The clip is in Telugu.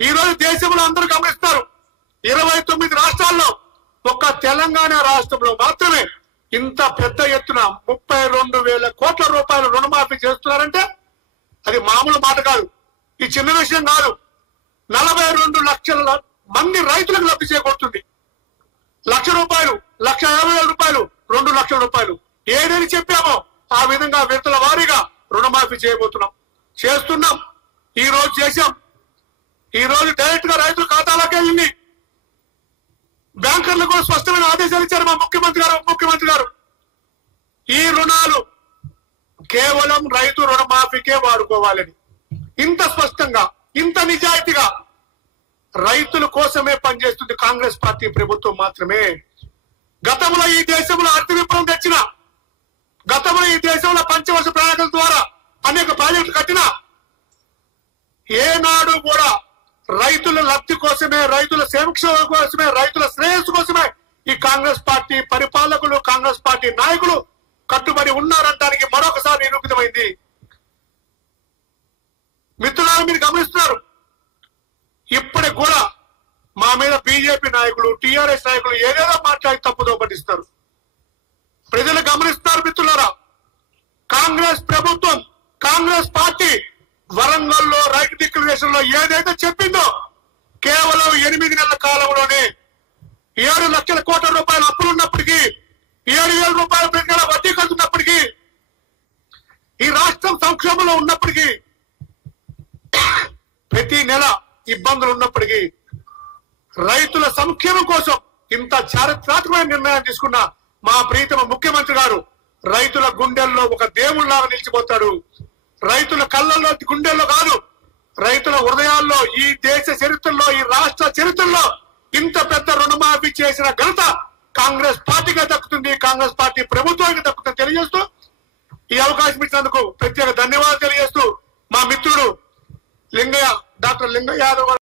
ఈ రోజు దేశంలో అందరూ గమనిస్తారు 29 రాష్ట్రాల్లో ఒక్క తెలంగాణ రాష్ట్రంలో మాత్రమే ఇంత పెద్ద ఎత్తున 32,000 కోట్ల రూపాయలు రుణమాఫీ చేస్తున్నారంటే అది మామూలు మాట కాదు, ఈ చిన్న విషయం కాదు. 42 లక్షల మంది రైతులకు లబ్ధి చేకూరుతుంది. ₹1,00,000, ₹1,50,000, ₹2,00,000 ఏదని చెప్పామో ఆ విధంగా విడతల వారీగా రుణమాఫీ చేస్తున్నాం. ఈ రోజు చేశాం. ఈ రోజు డైరెక్ట్ గా రైతుల ఖాతాలోకి వెళ్ళింది. బ్యాంకర్లకు కూడా స్పష్టమైన ఆదేశాలు ఇచ్చారు మా ముఖ్యమంత్రి గారు. ఈ రుణాలు కేవలం రైతు రుణమాఫీకే వాడుకోవాలని ఇంత స్పష్టంగా, ఇంత నిజాయితీగా రైతుల కోసమే పనిచేస్తుంది కాంగ్రెస్ పార్టీ ప్రభుత్వం మాత్రమే. గతంలో ఈ దేశంలో ఆర్థిక విప్లవం తెచ్చిన, గతంలో ఈ దేశంలో పంచవర్ష ప్రణాళికల ద్వారా అనేక ప్రాజెక్టులు కట్టిన ఏనాడు కూడా రైతుల లబ్ధి కోసమే, రైతుల సంక్షేమం కోసమే, రైతుల శ్రేయస్సు కోసమే ఈ కాంగ్రెస్ పార్టీ పరిపాలకులు, కాంగ్రెస్ పార్టీ నాయకులు కట్టుబడి ఉన్నారంటానికి మరొకసారి నిరూపితమైంది. మిత్రులారా, మీరు గమనిస్తున్నారు, ఇప్పటికి కూడా మా మీద బీజేపీ నాయకులు, టీఆర్ఎస్ నాయకులు ఏదేదో మాట్లాడి తప్పుదో పట్టిస్తారు. ప్రజలు గమనిస్తున్నారు. మిత్రులారా, కాంగ్రెస్ ప్రభుత్వం, కాంగ్రెస్ పార్టీ వరంగల్లో రైతు డిక్లరేషన్ లో ఏదైతే చెప్పిందో కేవలం 8 నెలల కాలంలోనే 7 లక్షల కోట్ల రూపాయల అప్పులున్నప్పటికీ, 7,000 రూపాయల ప్రతి నెల వడ్డీ కలుగుతున్నప్పటికీ, ఈ రాష్ట్రం సంక్షోభంలో ఉన్నప్పటికీ, ప్రతి నెల ఇబ్బందులు ఉన్నప్పటికీ రైతుల సంక్షేమం కోసం ఇంత చారిత్రాత్మకమైన నిర్ణయం తీసుకున్న మా ప్రీతమ ముఖ్యమంత్రి గారు రైతుల గుండెల్లో ఒక దేవుళ్లాగా నిలిచిపోతాడు. రైతుల కళ్ళల్లో, గుండెల్లో కాదు, రైతుల హృదయాల్లో, ఈ దేశ చరిత్రలో, ఈ రాష్ట్ర చరిత్రలో ఇంత పెద్ద రుణమాఫీ చేసిన ఘనత కాంగ్రెస్ పార్టీగా దక్కుతుంది, కాంగ్రెస్ పార్టీ ప్రభుత్వానికి దక్కుతుంది తెలియజేస్తూ ఈ అవకాశం ఇచ్చినందుకు ప్రత్యేక ధన్యవాదాలు తెలియజేస్తూ మా మిత్రుడు డాక్టర్ లింగయ్య యాదవ్